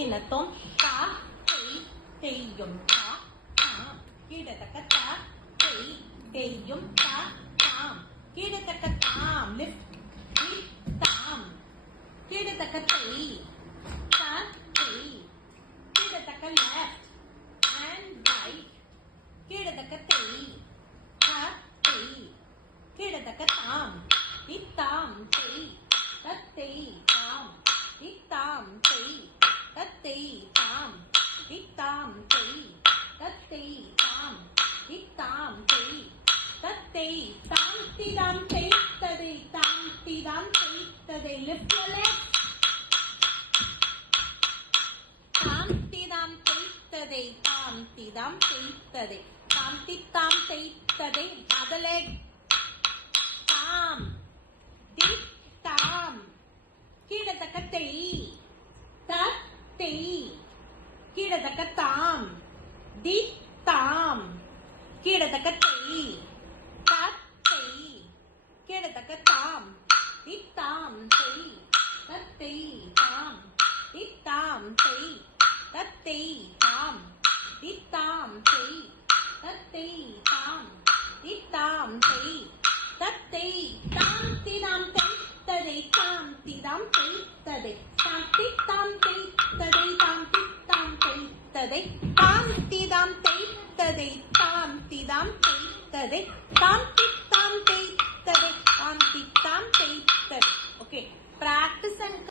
இனத்தோம் தா தெய் தெய்யும் தா தாம் கீழத்தக்க தா தெய் தெய்யும் தா தாம் கீழத்தக்க தாம் லிஃப்ட் தாம் கீழத்தக்க தெய் தா தெய் கீழத்தக்க லெஃப்ட் அண்ட் ரைட் கீழத்தக்க தெய் தா தெய் கீழத்தக்க தாம் இத்தாம் தெய் தத்தை தாம் இத்தாம் தெய் தத்தை தாம் இத்தாம் தெய் தத்தை தாம் இத்தாம் தெய் தத்தை தாம் திதாம் தெய் ததை தாம் திதாம் தெய் ததை lift your legs தாம் திதாம் தெய் ததை தாம் திதாம் தெய் ததை தாம் தித்தாம் தெய் ததை other leg தாம் தி தாம் கீழத்தக்க தெய் தத்தை கீழத்தக்க தாம் தி தாம் கீழத்தக்க தெய் தத்தை கீழத்தக்க தாம் இத்தாம் தெய் தத்தை தாம் இத்தாம் தெய் தத்தை தாம் இத்தாம் தெய் தத்தை தாம் இத்தாம் தெய் தத்தை தாம் திதாம் தெய் ததை தாம் திதாம் தெய் ததை தாம் தித்தாம் தெய் ததை தாம் தித்தாம் தெய் ததை தாம் திதாம் தெய் ததை தாம் திதாம் தெய் ததை தாம் தித்தாம் தெய் ததை தாம் தித்தாம் தெய் ததை. Okay, practice and